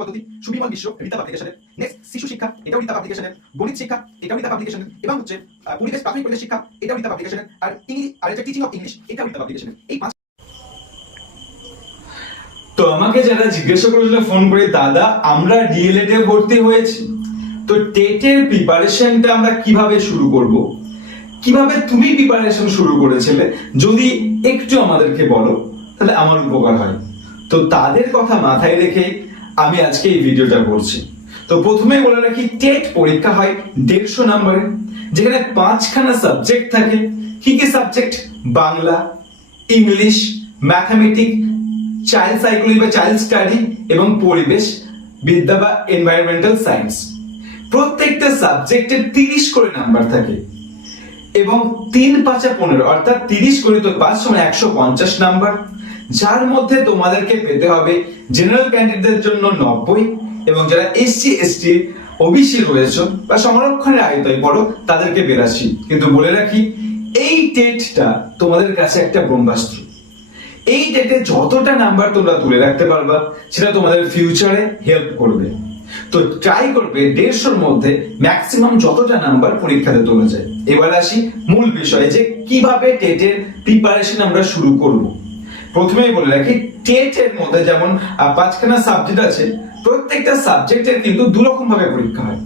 পদ্ধতি সুবিমল মিশ্র রিতা পাবলিকেশনের, নেক্সট শিশু শিক্ষা এটাও রিতা পাবলিকেশনের, গণিত শিক্ষা এটাও রিতা পাবলিকেশনের, এবং হচ্ছে পরিবেশ প্রাথমিক পরিবেশ শিক্ষা এটাও রিতা পাবলিকেশনের, আর এটা টিচিং অফ ইংলিশ এটাও রিতা পাবলিকেশনের। এই পাঁচ। তো আমাকে যারা জিজ্ঞাসা করেছিল ফোন করে, দাদা আমরা ডিএলএড এ ভর্তি হয়েছি, তো টেটের প্রিপারেশনটা আমরা কিভাবে শুরু করব, কিভাবে তুমি প্রিপারেশন শুরু করেছিলে যদি একটু আমাদেরকে বলো তাহলে আমার উপকার হয়। তো তাদের কথা মাথায় রেখে আমি আজকে এই ভিডিওটা করছি। তো প্রথমে বলে রাখি, টেট পরীক্ষা হয় 150 নম্বরে, যেখানে 5খানা সাবজেক্ট থাকে। কি কি subject? Bangla, English, mathematics, child psychology বা চাইল্ড স্টাডি এবং পরিবেশ বিদ্যা বা এনভায়রনমেন্টাল সায়েন্স। প্রত্যেকটা সাবজেক্টে 30 করে নাম্বার থাকে এবং 3 5 15 অর্থাৎ 30 গণিত 5 সমান 150 নাম্বার, যার মধ্যে তোমাদেরকে পেতে হবে জেনারেল ক্যান্ডিডেটদের জন্য 90 এবং যারা এসসি এসটি ওবিসি রয়েছে বা সংরক্ষণের আওতায় পড়ো তাদেরকে 82। কিন্তু বলে রাখি, এই টেটটা তোমাদের কাছে একটা ব্রহ্মাস্ত্র। এই টেটে যতটা নাম্বার তোমরা তুলে রাখতে পারবা সেটা তোমাদের ফিউচারে হেল্প করবে। তো ট্রাই করবে 150-র মধ্যে ম্যাক্সিমাম যতটা নাম্বার পরীক্ষাতে তোলা যায়। এবার আসি মূল বিষয়ে, যে কিভাবে টেটের প্রিপারেশন আমরা শুরু করব। প্রথমেই বলে রাখি, টেটের মধ্যে যেমন 5খানা সাবজেক্ট আছে, প্রত্যেকটা সাবজেক্টের কিন্তু দুরকম ভাবে পরীক্ষা হয়,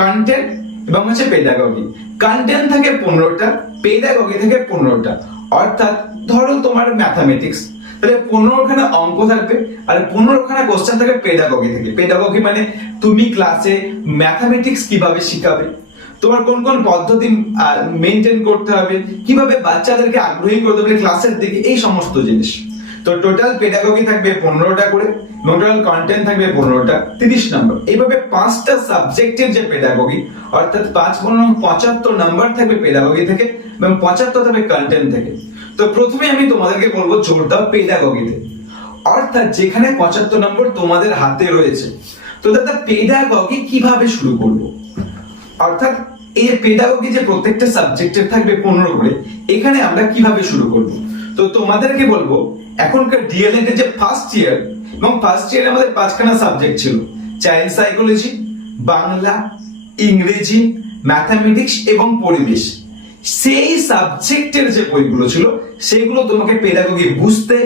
কন্টেন্ট এবং হচ্ছে পেডাগজি। কন্টেন্ট থাকে 15টা, পেডাগজি থাকে 15টা। অর্থাৎ ধরো তোমার ম্যাথমেটিক্স, তাহলে 15খানা অঙ্ক থাকবে আর 15খানা কোশ্চেন থাকবে পেডাগজি থেকে। পেডাগজি মানে তুমি ক্লাসে ম্যাথমেটিক্স কিভাবে শিখাবে, তোমার কোন কোন পদ্ধতি মেইনটেইন করতে হবে, কিভাবে বাচ্চাদেরকে আগ্রহী করতে হবে ক্লাসের দিকে, এই সমস্ত জিনিস। তো টোটাল পেডাগজি থাকবে 15টা করে এবং টোটাল কন্টেন্ট থাকবে 15টা, 30 নাম্বার। এইভাবে 5টা সাবজেক্টের যে পেডাগজি, অর্থাৎ 5 15 75 নাম্বার থাকবে পেডাগজি থেকে এবং 75 থাকবে কন্টেন্ট থেকে। তো প্রথমে আমি তোমাদেরকে বলবো জোর দাও পেডাগজিতে, অর্থাৎ যেখানে 75 নম্বর তোমাদের হাতে রয়েছে। তো দাদা পেডাগজি কিভাবে শুরু করব? অর্থাৎ এই পেডাগজি যে প্রত্যেকটা সাবজেক্টের থাকবে 15 করে, এখানে আমরা কিভাবে শুরু করব? তো তোমাদেরকে বলবো, এখনকার ডিএলএড এর যে ফার্স্ট ইয়ার, এবং ফার্স্ট ইয়ারে আমাদের 5খানা সাবজেক্ট ছিল, চাইল্ড সাইকোলজি, বাংলা, ইংরেজি, ম্যাথমেটিক্স এবং পরিবেশ। সেই সাবজেক্টের যে বইগুলো ছিল সেগুলো তোমাকে পেডাগজি বুঝতে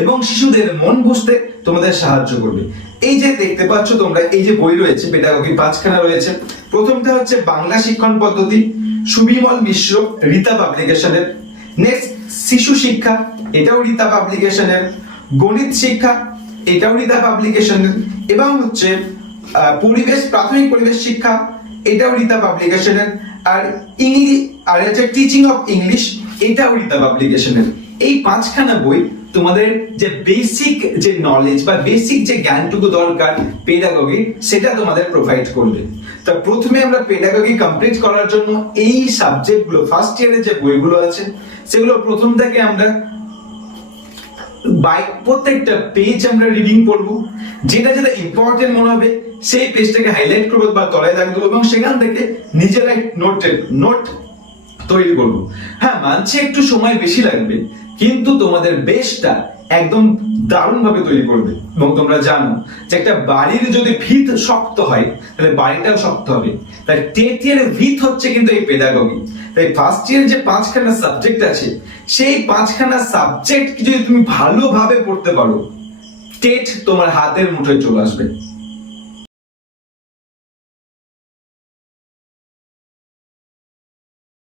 এবং শিশুদের মন বুঝতে তোমাদের সাহায্য করবে। এই যে দেখতে পাচ্ছ তোমরা, এই যে বই রয়েছে পেডাগজি 5খানা রয়েছে। প্রথমটা হচ্ছে বাংলা শিক্ষণ পদ্ধতি, সুবিমল মিশ্র রিতা পাবলিকেশনের। নেক্সট শিশু শিক্ষা, এটাও রিতা পাবলিকেশনের। গণিত শিক্ষা, এটাও রিতা পাবলিকেশনের। এবং হচ্ছে পরিবেশ প্রাথমিক পরিবেশ শিক্ষা, এটাও রিতা পাবলিকেশনের। আর হচ্ছে টিচিং অফ ইংলিশ, এটাও রিতা পাবলিকেশনের। এই 5খানা বই তোমাদের যে বেসিক যে নলেজ বা বেসিক যে জ্ঞানটুকু দরকার পেডাগজি, সেটা তোমাদের প্রোভাইড করবে। তা প্রথমে আমরা পেডাগজি কমপ্লিট করার জন্য এই সাবজেক্টগুলো ফার্স্ট ইয়ারের যে বইগুলো আছে সেগুলো প্রথম থেকে আমরা প্রত্যেকটা পেজ আমরা রিডিং করব, যেটা যেটা ইম্পর্টেন্ট মনে হবে সেই পেজটাকে হাইলাইট করবো বা তলায় দাগ দেবো এবং সেখান থেকে নিজেরাই নোট তৈরি করব। হ্যাঁ, মানছে একটু সময় বেশি লাগবে, কিন্তু তোমাদের বেসটা একদম দারুণ ভাবে তৈরি করবে। এবং তোমরা জানো যে একটা বাড়ির যদি ভিত শক্ত হয় তাহলে বাড়িটাও শক্ত হবে। তাই টেট ইয়ারের ভিত হচ্ছে কিন্তু এই পেডাগজি। তাই ফার্স্ট ইয়ার যে 5খানা সাবজেক্ট আছে, সেই 5খানা সাবজেক্ট যদি তুমি ভালোভাবে পড়তে পারো, টেট তোমার হাতের মুঠোয় চলে আসবে।